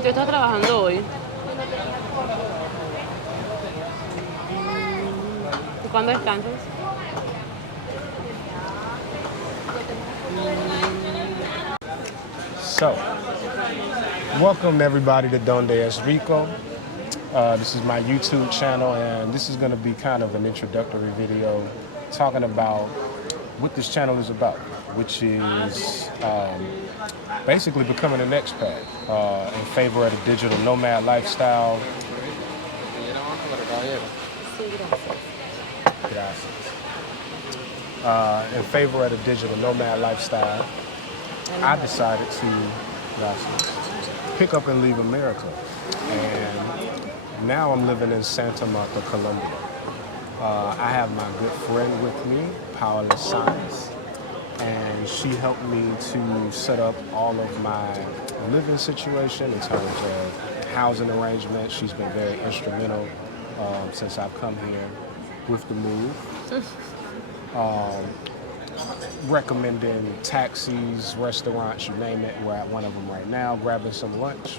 ¿Y tú estás trabajando hoy? ¿Y cuándo descansas? So, welcome everybody to Donde as Rico. This is my YouTube channel, and this is going to be kind of an introductory video talking about what this channel is about, which is basically becoming an expat in favor of the digital nomad lifestyle. In favor of the digital nomad lifestyle, I decided to pick up and leave America. And now I'm living in Santa Marta, Colombia. I have my good friend with me, Paula Saenz, and she helped me to set up all of my living situation in terms of housing arrangements. She's been very instrumental since I've come here with the move. Recommending taxis, restaurants, you name it. We're at one of them right now, grabbing some lunch.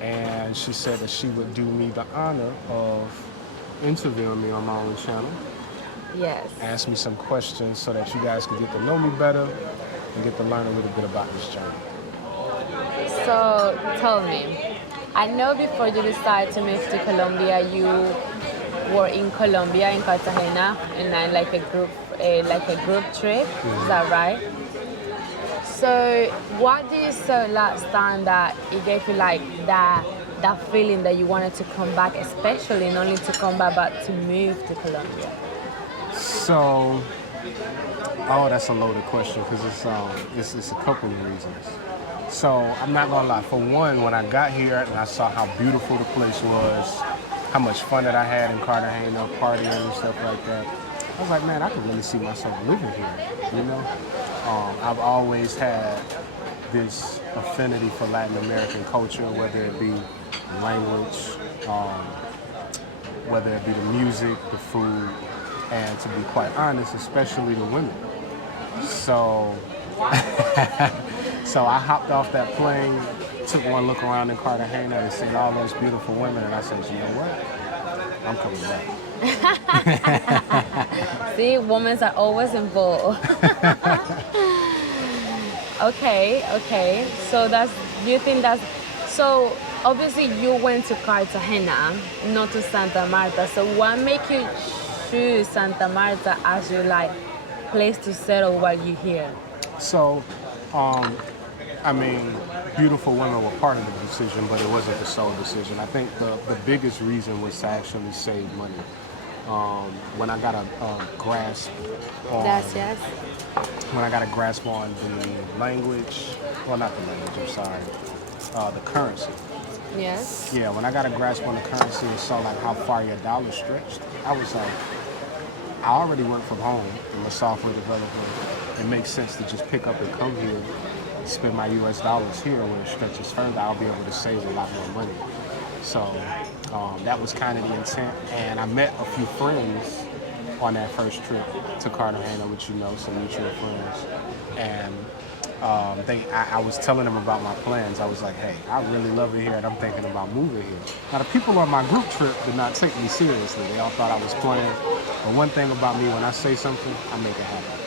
And she said that she would do me the honor of interviewing me on my own channel. Yes. Ask me some questions so that you guys can get to know me better and get to learn a little bit about this journey. So, tell me, I know before you decided to move to Colombia, you were in Colombia, in Cartagena, and like a group trip. Mm-hmm. Is that right? So, what did you say last time that it gave you like that feeling that you wanted to come back, especially not only to come back but to move to Colombia? So, that's a loaded question because it's a couple of reasons. So I'm not gonna lie. For one, when I got here and I saw how beautiful the place was, how much fun that I had in Cartagena, partying and stuff like that, I was like, man, I could really see myself living here. You know, I've always had this affinity for Latin American culture, whether it be language, whether it be the music, the food, and to be quite honest, especially the women. So, so I hopped off that plane, took one look around in Cartagena and seen all those beautiful women, and I said, you know what? I'm coming back. See, women are always involved. Okay. So so obviously you went to Cartagena, not to Santa Marta. So what made you choose Santa Marta as your like place to settle while you're here? So, I mean, beautiful women were part of the decision, but it wasn't the sole decision. I think the biggest reason was to actually save money. When I got a grasp on when I got a grasp on the language, well, not the language, I'm sorry, the currency. Yes. Yeah, when I got a grasp on the currency and saw like how far your dollar stretched, I was like, I already work from home. I'm a software developer. It makes sense to just pick up and come here, spend my US dollars here. When it stretches further, I'll be able to save a lot more money. So that was kind of the intent. And I met a few friends on that first trip to Cartagena, which you know, some mutual friends. And I was telling them about my plans. I was like, hey, I really love it here and I'm thinking about moving here. Now the people on my group trip did not take me seriously. They all thought I was playing. But one thing about me, when I say something, I make it happen.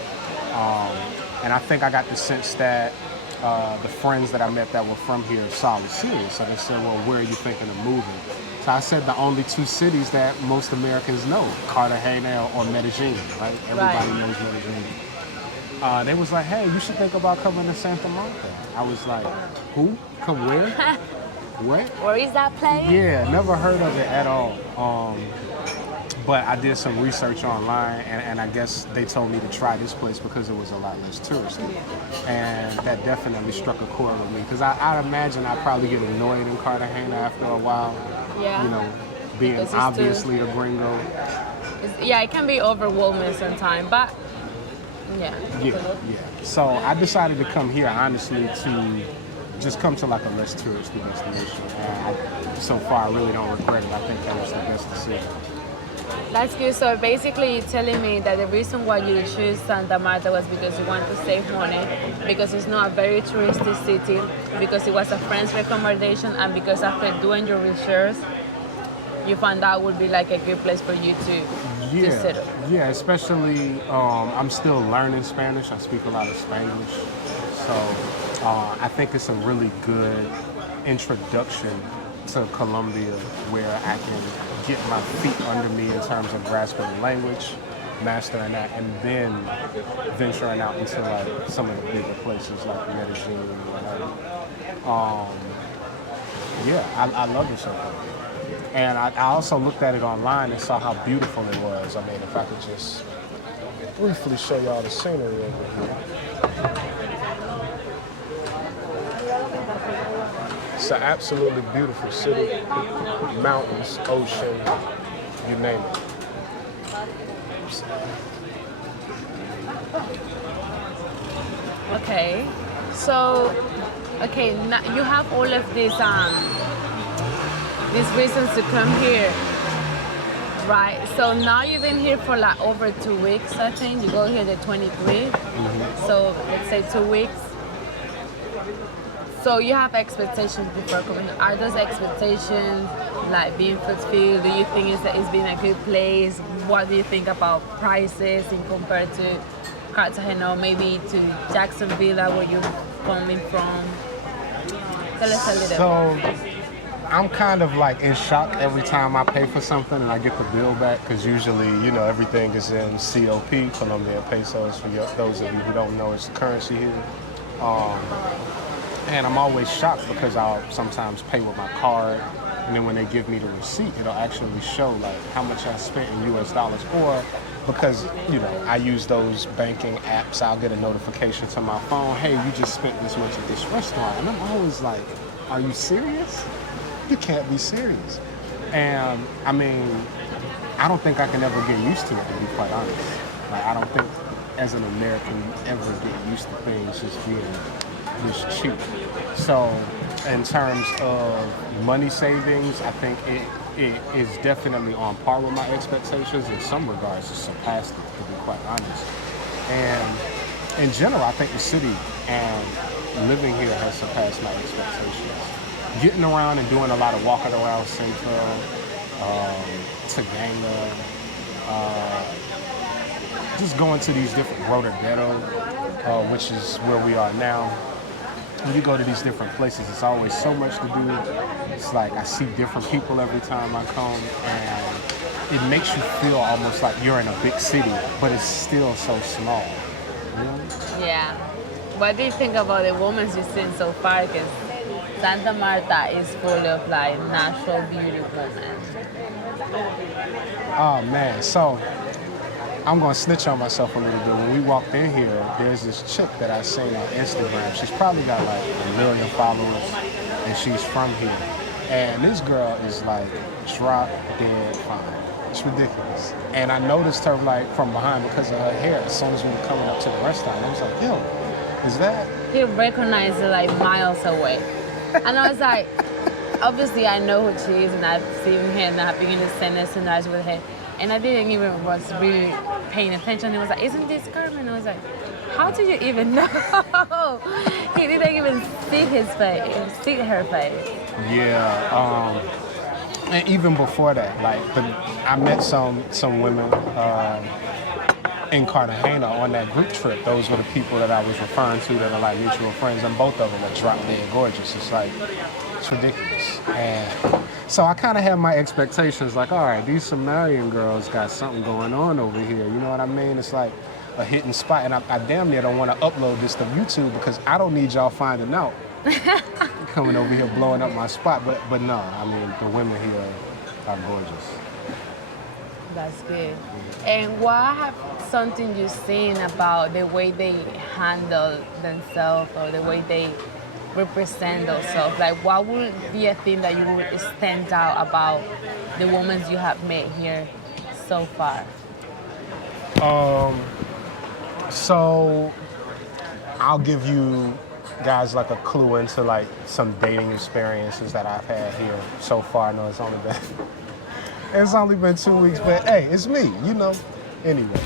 And I think I got the sense that the friends that I met that were from here saw I was serious. So they said, well, where are you thinking of moving? So I said the only two cities that most Americans know, Cartagena or Medellin, right? Everybody knows Medellin. They was like, hey, you should think about coming to Santa Marta. I was like, who? Come where? What? Where is that place? Yeah, never heard of it at all. But I did some research online, and I guess they told me to try this place because it was a lot less touristy. And that definitely struck a chord with me, because I'd imagine I'd probably get annoyed in Cartagena after a while. Yeah. You know, being obviously a gringo. Yeah, it can be overwhelming sometimes, but yeah. So I decided to come here, honestly, to just come to like a less touristy destination. So far, I really don't regret it. I think that was the best decision. That's good. So basically, you're telling me that the reason why you choose Santa Marta was because you want to save money, because it's not a very touristy city, because it was a friend's recommendation, and because after doing your research, you found out would be like a good place for you to settle. Yeah, especially I'm still learning Spanish. I speak a lot of Spanglish, so I think it's a really good introduction to Colombia where I can get my feet under me in terms of grasping the language, mastering that, and then venturing out into like some of the bigger places like Medellin. I love it so far. And I also looked at it online and saw how beautiful it was. I mean, if I could just briefly show y'all the scenery over here. It's an absolutely beautiful city. Mountains, ocean, you name it. Okay, so now you have all of these reasons to come here, right? So now you've been here for like over 2 weeks, I think. You go here the 23. So let's say 2 weeks. So you have expectations before coming. Are those expectations like being fulfilled? Do you think it's been a good place? What do you think about prices in compared to Cartagena, maybe to Jacksonville, where you're coming from? Tell us a little bit. I'm kind of like in shock every time I pay for something and I get the bill back, because usually, everything is in COP, Colombian pesos, for those of you who don't know, it's the currency here. And I'm always shocked because I'll sometimes pay with my card, and then when they give me the receipt, it'll actually show like how much I spent in US dollars, or because, I use those banking apps, I'll get a notification to my phone, hey, you just spent this much at this restaurant. And I'm always like, are you serious? You can't be serious. And I mean, I don't think I can ever get used to it, to be quite honest. Like, I don't think as an American you ever get used to things just being this cheap. So in terms of money savings, I think it is definitely on par with my expectations. In some regards, it surpassed it, to be quite honest. And in general, I think the city and living here has surpassed my expectations. Getting around and doing a lot of walking around Central, Taganga, just going to these different Rodadero, which is where we are now. When you go to these different places, it's always so much to do. It's like I see different people every time I come, and it makes you feel almost like you're in a big city, but it's still so small. Yeah. What do you think about the women you've seen so far? Because Santa Marta is full of like natural beauty women. Oh man, so I'm gonna snitch on myself a little bit. When we walked in here, there's this chick that I seen on Instagram. She's probably got like 1 million followers, and she's from here. And this girl is like drop dead fine. It's ridiculous. And I noticed her like from behind because of her hair. As soon as we were coming up to the restaurant, I was like, yo, is that? He recognized her like miles away. And I was like, obviously I know who she is, and I've seen her and I've been in the same scenarios with her. And I didn't even was really paying attention. He was like, isn't this Carmen? I was like, how do you even know? He didn't even see his face, see her face. Yeah, and even before that, like I met some women in Cartagena on that group trip. Those were the people that I was referring to that are like mutual friends, and both of them are drop dead gorgeous. It's like, it's ridiculous. And so I kind of had my expectations like, all right, these Somalian girls got something going on over here. You know what I mean? It's like a hidden spot, and I damn near don't want to upload this to YouTube because I don't need y'all finding out. Coming over here blowing up my spot, but no, I mean, the women here are gorgeous. That's good. And what have something you've seen about the way they handle themselves or the way they represent themselves? Like, what would be a thing that you would stand out about the women you have met here so far? So I'll give you guys like a clue into like some dating experiences that I've had here so far. I know it's only been It's only been 2 weeks, but hey, it's me, you know. Anyway,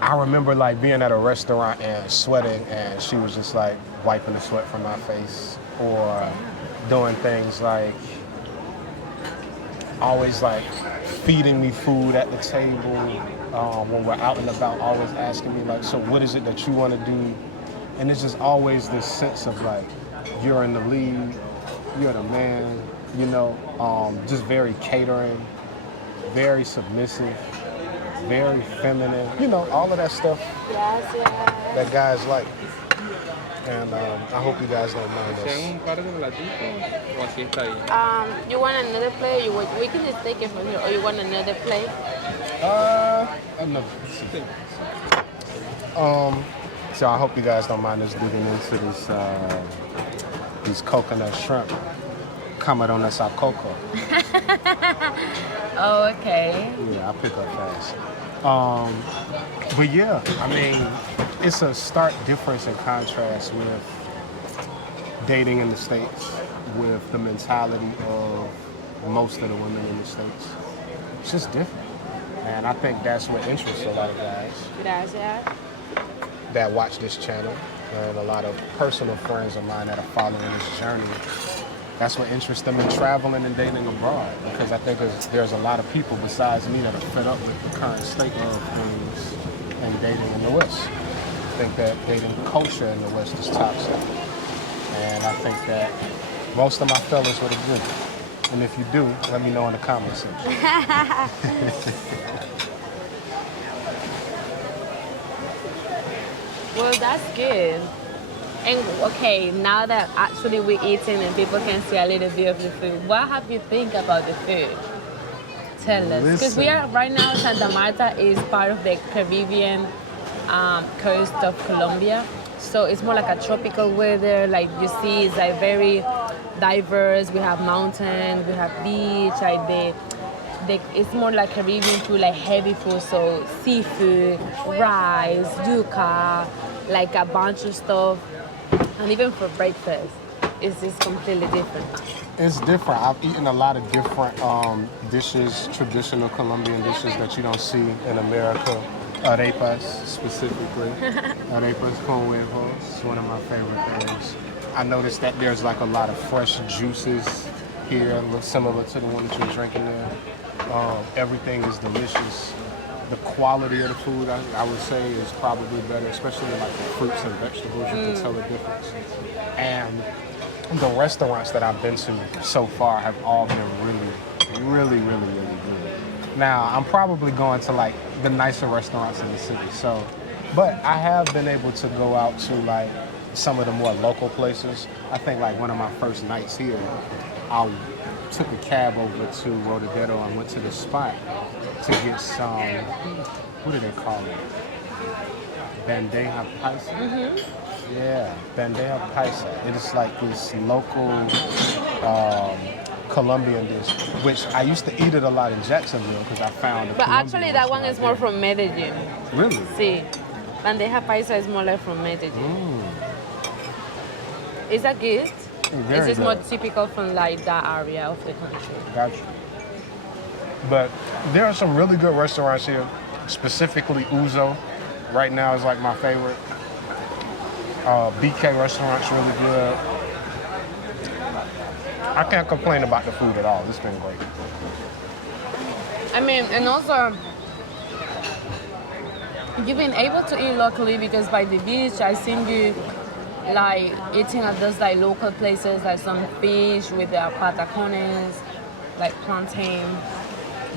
I remember like being at a restaurant and sweating, and she was just like wiping the sweat from my face, or doing things like always like feeding me food at the table when we're out and about, always asking me like, so what is it that you want to do? And it's just always this sense of like, you're in the lead, you're the man, you know, just very catering, very submissive, very feminine, you know, all of that stuff Yes, yes. that guys like. And I hope you guys don't mind ¿Sean this. un par de platitos o así está ahí? You want another plate? We can just take it from here, or you want another plate? Enough. So I hope you guys don't mind us digging into this these coconut shrimp. Camarón a coco. Oh, okay. Yeah, I pick up fast. But yeah, I mean, it's a stark difference in contrast with dating in the States, with the mentality of most of the women in the States. It's just different. And I think that's what interests a lot of guys Gracias. that watch this channel, and a lot of personal friends of mine that are following this journey. That's what interests them in traveling and dating abroad, because I think there's a lot of people besides me that are fed up with the current state of things and dating in the West. I think that dating culture in the West is toxic. And I think that most of my fellas would agree. And if you do, let me know in the comments section. Well, that's good. And okay, now that actually we're eating and people can see a little bit of the food, what have you think about the food? Tell us. Because we are right now, Santa Marta is part of the Caribbean coast of Colombia. So it's more like a tropical weather. Like you see, it's like very diverse. We have mountains, we have beach, like it's more like Caribbean food, like heavy food. So seafood, rice, yuca, like a bunch of stuff. And even for breakfast, it's just completely different. It's different. I've eaten a lot of different dishes, traditional Colombian dishes that you don't see in America. Arepas, specifically. Arepas con huevos. It's one of my favorite things. I noticed that there's like a lot of fresh juices here, look similar to the ones you're drinking there. Everything is delicious. The quality of the food, I would say, is probably better, especially like the fruits and vegetables. You can tell the difference. And the restaurants that I've been to so far have all been really good. Now, I'm probably going to like the nicer restaurants in the city. So, but I have been able to go out to like some of the more local places. I think like one of my first nights here, I took a cab over to Rodadero and went to the spot to get some, what do they call it? Bandeja paisa? Mm-hmm. Yeah, bandeja paisa. It is like this local Colombian dish, which I used to eat it a lot in Jacksonville because I found it. But actually that one is more from Medellin. Really? Sí. Bandeja paisa is more like from Medellin. Is that good? Very Is this good. more typical from like that area of the country? Gotcha. But there are some really good restaurants here, specifically Uzo. Right now is like my favorite. BK restaurant's really good. I can't complain about the food at all. It's been great. I mean, and also, you've been able to eat locally because by the beach, I've seen you like eating at those like local places, like some fish with the patacones, like plantain.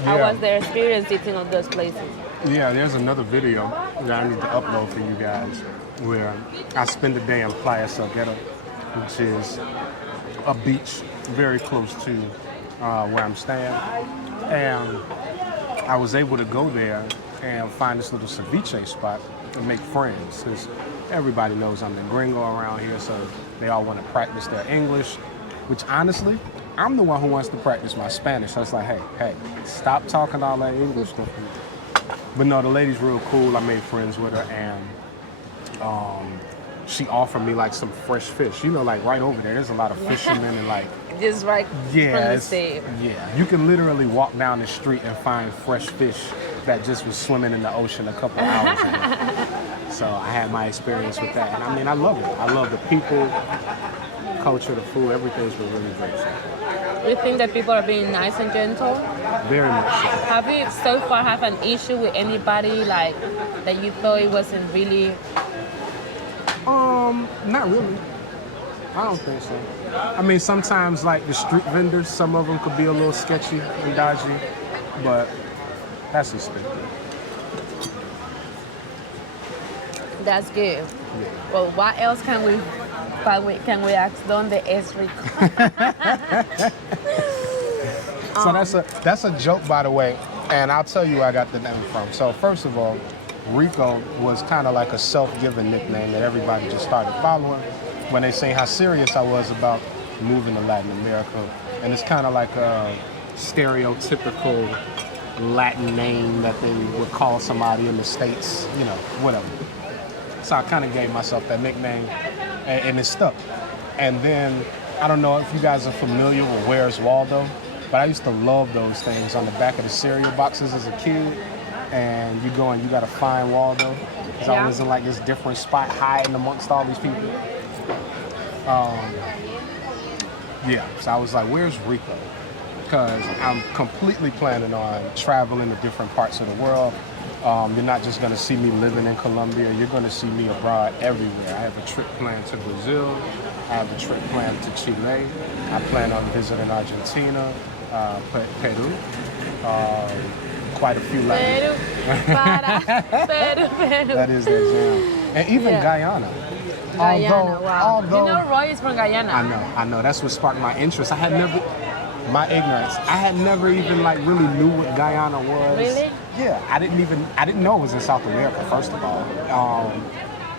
How was their experience eating at those places? Yeah, there's another video that I need to upload for you guys where I spend a day in Playa Salguero, which is a beach very close to where I'm staying. And I was able to go there and find this little ceviche spot and make friends, because everybody knows I'm the gringo around here, so they all want to practice their English, which honestly, I'm the one who wants to practice my Spanish. So it's like, hey, stop talking all that English stuff. But no, the lady's real cool. I made friends with her, and she offered me like some fresh fish. You know, like right over there, there's a lot of fishermen and like Just right yeah, from the it's- sea. yeah. You can literally walk down the street and find fresh fish that just was swimming in the ocean a couple hours ago. So I had my experience with that, and I mean, I love it. I love the people, culture, the food. Everything's been really great. So, You think that people are being nice and gentle? very much so. Have you so far have an issue with anybody like that you thought it wasn't really? Not really. I don't think so. I mean, sometimes like the street vendors, some of them could be a little sketchy and dodgy, but that's expected. That's good. Yeah. Well, what else can we ask Donde es Rico? So that's a joke, by the way, and I'll tell you where I got the name from. So first of all, Rico was kind of like a self-given nickname that everybody just started following when they say how serious I was about moving to Latin America, and it's kind of like a stereotypical Latin name that they would call somebody in the States, you know, whatever. So I kind of gave myself that nickname, and it stuck. And then, I don't know if you guys are familiar with Where's Waldo, but I used to love those things on the back of the cereal boxes as a kid. And you go and you gotta find Waldo. He's Yeah. always in like this different spot hiding amongst all these people. Yeah, so I was like, where's Rico? Because I'm completely planning on traveling to different parts of the world. You're not just going to see me living in Colombia. You're going to see me abroad everywhere. I have a trip planned to Brazil. I have a trip planned to Chile. I plan on visiting Argentina, Peru, quite a few Latin. Peru. That is that jam. And even Yeah. Guyana. Guyana, wow. although You know Roy is from Guyana. I know. That's what sparked my interest. I had never, my ignorance. I had never even like really knew what Guyana was. Really? Yeah, I didn't know it was in South America, first of all.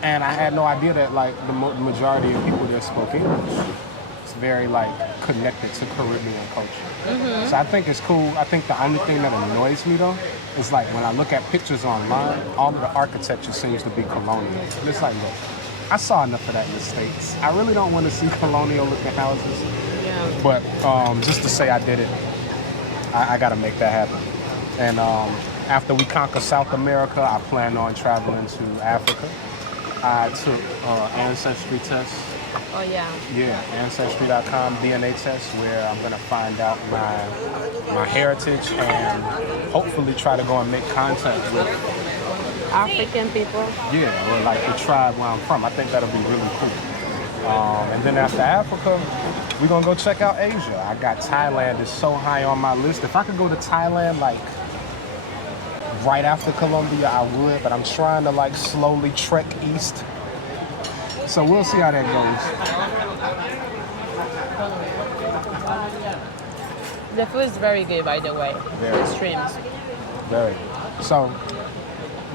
And I had no idea that like the majority of people there spoke English. It's very like connected to Caribbean culture. Mm-hmm. So I think it's cool. I think the only thing that annoys me though is like when I look at pictures online, all of the architecture seems to be colonial. And it's like, look, I saw enough of that in the States. I really don't want to see colonial looking houses. Yeah. But just to say I did it, I got to make that happen. And after we conquer South America, I plan on traveling to Africa. I took ancestry tests. Oh yeah. Yeah, Ancestry.com DNA test where I'm gonna find out my heritage and hopefully try to go and make contact with African people. or like the tribe where I'm from. I think that'll be really cool. And then after Africa, we're gonna go check out Asia. I got Thailand is so high on my list. If I could go to Thailand like right after Colombia, I would, but I'm trying to like slowly trek east. So we'll see how that goes. The food is very good, by the way. Very. The streams. Very. So,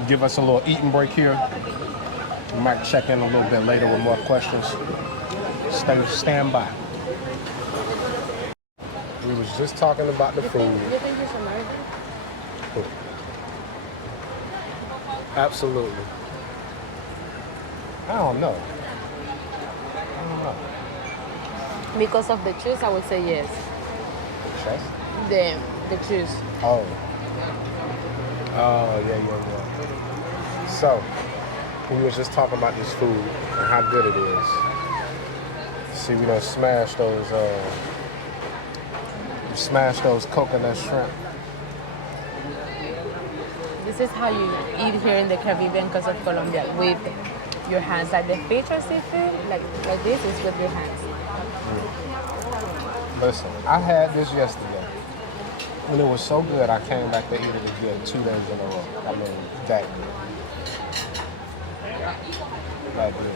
give us a little eating break here. We might check in a little bit later with more questions. Stand by. We was just talking about the food. You think he's American? Absolutely. I don't know. Because of the cheese, I would say yes. Chest? The cheese. Oh. Oh, yeah. So, we was just talking about this food and how good it is. See, we done smashed those coconut shrimp. This is how you eat here in the Caribbean because of Colombia, with your hands. Like the fish or seafood, like this is with your hands. Listen, I had this yesterday, and it was so good I came back to eat it again 2 days in a row. I mean, that good. That good.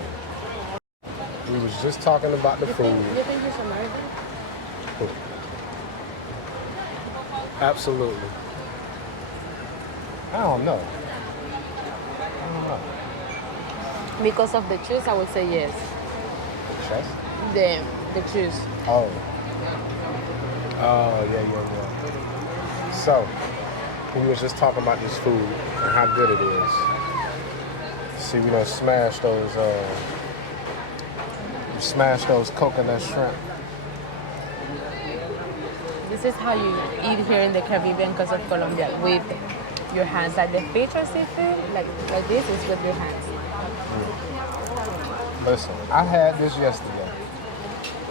We was just talking about the food. You think he's American? Absolutely. I don't know. Because of the cheese, I would say yes. Chest? The cheese. Oh. Oh, yeah. So, we was just talking about this food and how good it is. See, we done smashed smash those coconut shrimp. This is how you eat here in the Caribbean because of Colombia, with your hands. Like the fish or seafood, like this is with your hands. Listen, I had this yesterday,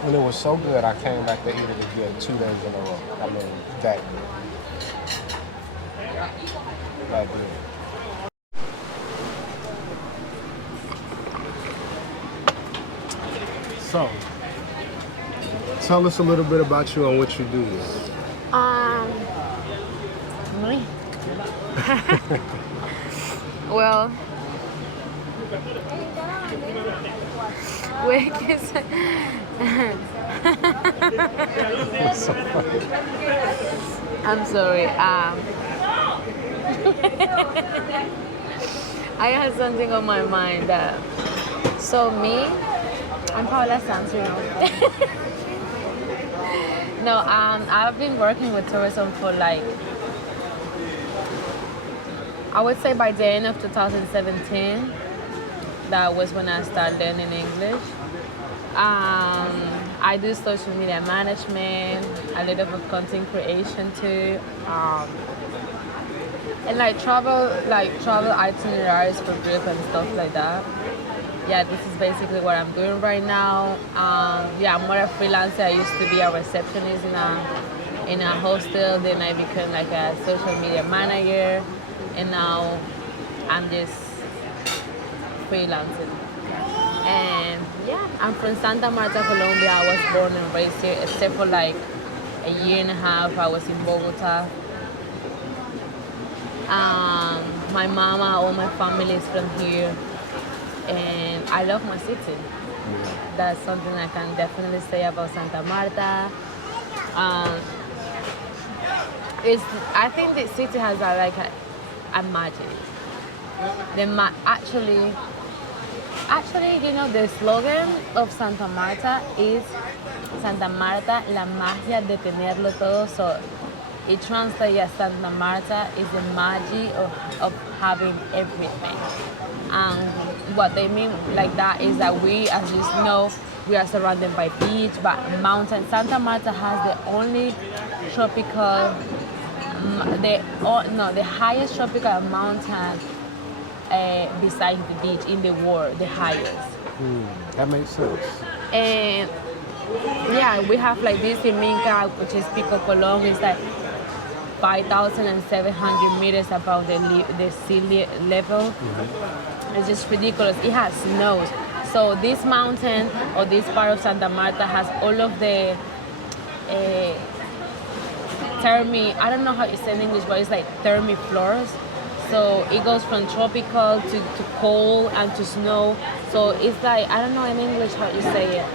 and it was so good I came back to eat it again 2 days in a row. I mean, that good. That good. So, tell us a little bit about you and what you do here. Me. Well, wait, I'm sorry. I had something on my mind. So me, I'm Paula Santos. No, I've been working with tourism for like, I would say by the end of 2017, that was when I started learning English. I do social media management, a little bit of content creation too, and like travel itineraries for group and stuff like that. Yeah, this is basically what I'm doing right now. Yeah, I'm more a freelancer. I used to be a receptionist in a hostel. Then I became like a social media manager, and now I'm just freelancing. And yeah, I'm from Santa Marta, Colombia. I was born and raised here, except for like a year and a half. I was in Bogota. My mama, all my family is from here, and I love my city. Yeah. That's something I can definitely say about Santa Marta. I think the city has a magic. Actually, you know, the slogan of Santa Marta is Santa Marta, la magia de tenerlo todo. So it translates as Santa Marta is the magic of having everything. And what they mean like that is that we, as you know, we are surrounded by beach, but mountain. Santa Marta has the only tropical, the highest tropical mountain beside the beach in the world, the highest. That makes sense. And yeah, we have like this in Minca, which is Pico Colón. It's like 5,700 meters above the sea level. Mm-hmm. It's just ridiculous. It has snows. So this mountain or this part of Santa Marta has all of the I don't know how you say in English, but it's like thermi floors. So it goes from tropical to cold and to snow. So it's like, I don't know in English how you say it.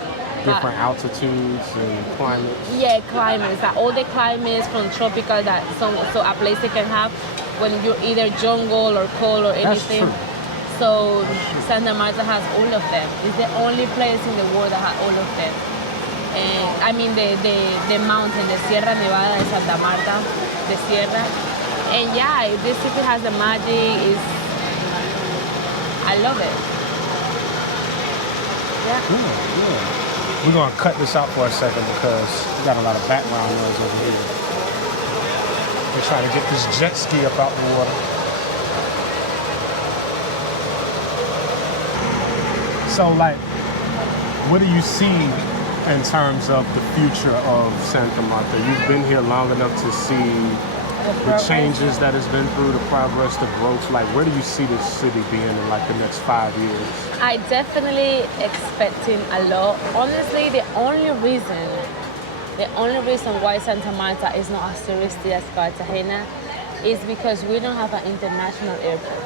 Different altitudes and climates. Yeah, climates. Like all the climates from tropical that so a place they can have when you're either jungle or cold or anything. That's true. So Santa Marta has all of them. It's the only place in the world that has all of them. And I mean the mountain, the Sierra Nevada de Santa Marta, the Sierra. And yeah, this city has the magic. I love it. Yeah. Yeah. We're gonna cut this out for a second because we got a lot of background noise over here. We're trying to get this jet ski up out the water. So, like, what do you see in terms of the future of Santa Marta? You've been here long enough to see the changes that has been through, the progress, the growth. Like, where do you see this city being in like the next 5 years? I definitely expecting a lot. Honestly, the only reason why Santa Marta is not as touristy as Cartagena is because we don't have an international airport,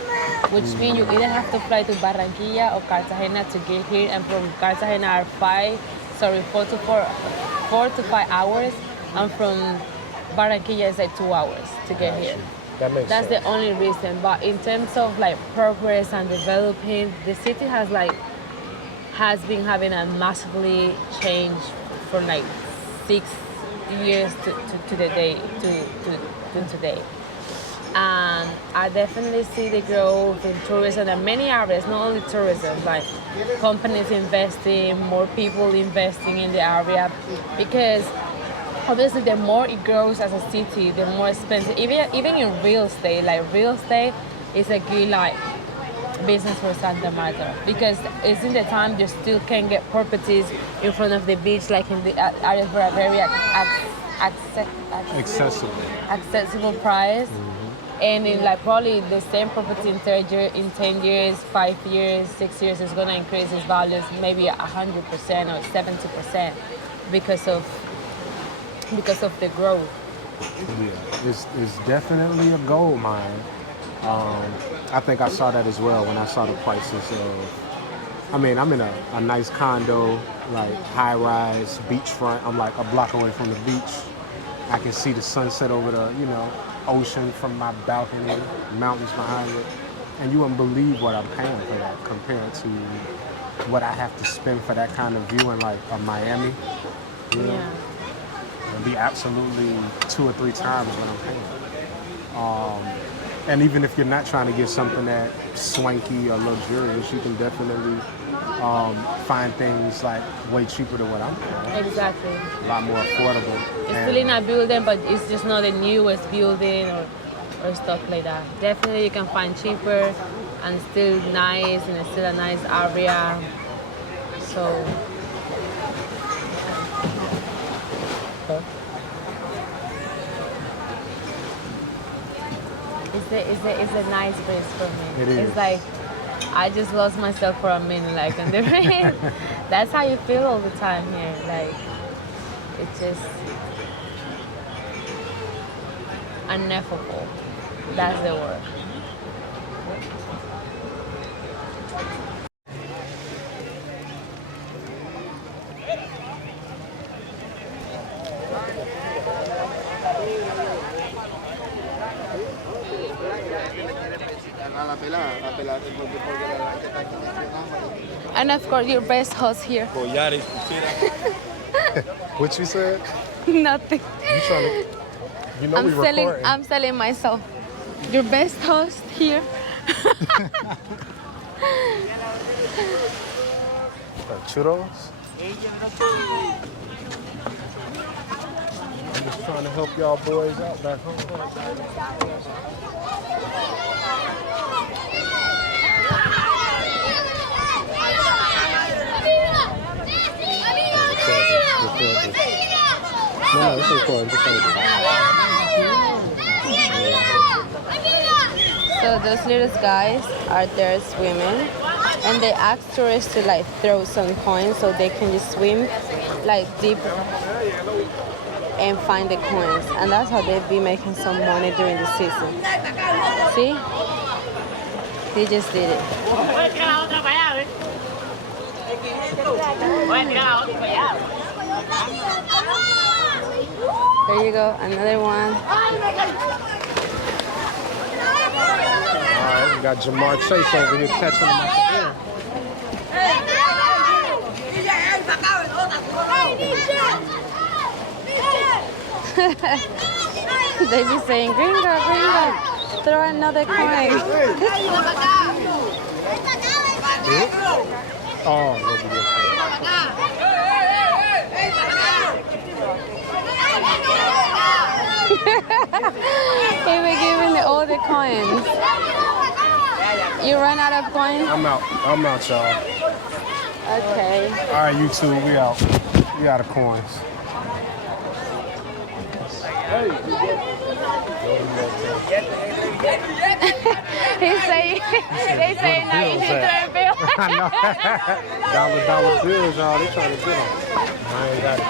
which means you either have to fly to Barranquilla or Cartagena to get here, and from Cartagena are 4 to 5 hours, and from Barranquilla is like 2 hours to get here. That's sense. The only reason. But in terms of like progress and developing, the city has been having a massively change from like 6 years to the day to today. And I definitely see the growth in tourism in many areas, not only tourism, like companies investing, more people investing in the area, because obviously the more it grows as a city, the more expensive. Even in real estate, like real estate is a good like business for Santa Marta because it's in the time you still can get properties in front of the beach, like in the areas where are very Accessible. accessible price. And in like probably the same property in 10 years, 5 years, 6 years is gonna increase its values maybe 100% or 70% because of the growth. Yeah, it's definitely a gold mine. I think I saw that as well when I saw the prices of. I mean, I'm in a nice condo, like high rise, beachfront. I'm like a block away from the beach. I can see the sunset over the, ocean from my balcony, mountains behind it. And you wouldn't believe what I'm paying for that compared to what I have to spend for that kind of view in like a Miami. You know? Yeah. It'd be absolutely 2 or 3 times what I'm paying. And even if you're not trying to get something that swanky or luxurious, you can definitely find things like way cheaper than what I'm paying. Exactly. A lot more affordable. It's still in a building, but it's just not the newest building or stuff like that. Definitely you can find cheaper and still nice and it's still a nice area. So it's a nice place for me. It is. It's like I just lost myself for a minute, like in the rain. That's how you feel all the time here. Like it's just ineffable. That's the word. And of course, your best host here. What you said? Nothing. You trying to? You know we recording. I'm selling myself. Your best host here. Churros. I'm just trying to help y'all boys out back home. No, it's recording. So those little guys are there swimming, and they ask tourists to like throw some coins so they can just swim like deep and find the coins, and that's how they'd be making some money during the season. See? They just did it. There you go, another one. Alright, we got Jamar Chase over here catching them at the end. They be saying, gringo, gringo, throw another coin. Oh, what did you They were giving all the coins. You ran out of coins? I'm out, y'all. Okay. Alright, you two, we out. We out of coins. They say no, you should throw a bill. I know. dollar bills, y'all. They trying to get them. I ain't got it.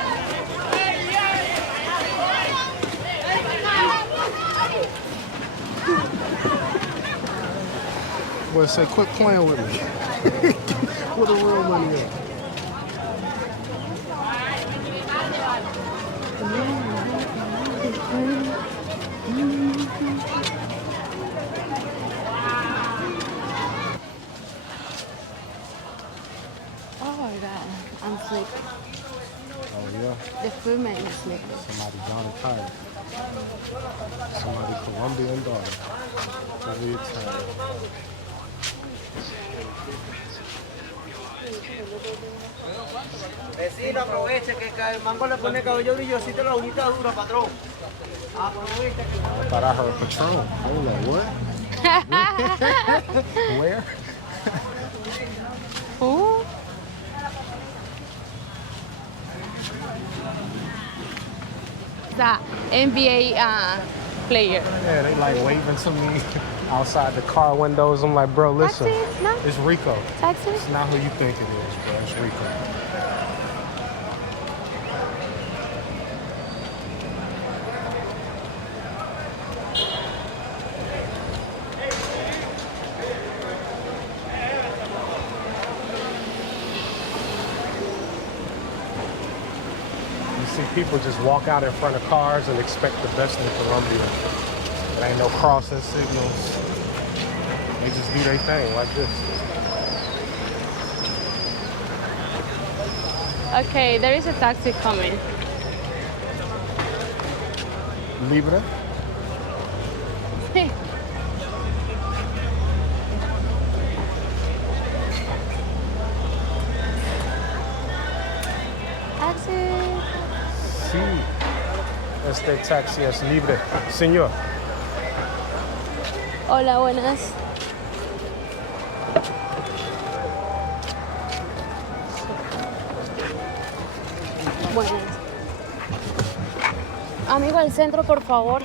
Boy, say, quit playing with me. Where the real money at? Oh my god, I'm sleepy. Oh, yeah? The food made me sleepy. Somebody Johnny Tiger. Somebody Colombian daughter. Over your time. Vecino, aproveche que el mango le pone cabello brillosito, la uñita dura, patrón. Aprovecha que I thought I heard Patron. Hold on, what? Where? Who? The NBA player. Yeah, they like waving to me outside the car windows. I'm like, bro, listen, Taxi? No? it's Rico. Taxi? It's not who you think it is, bro. It's Rico. You see people just walk out in front of cars and expect the best in Colombia. There ain't no crossing signals. They just do their thing like this. Okay, there is a taxi coming. Libre. Taxi. Sí. Este taxi es libre. Señor. Hola, buenas. Buenas. Amigo, al centro, por favor.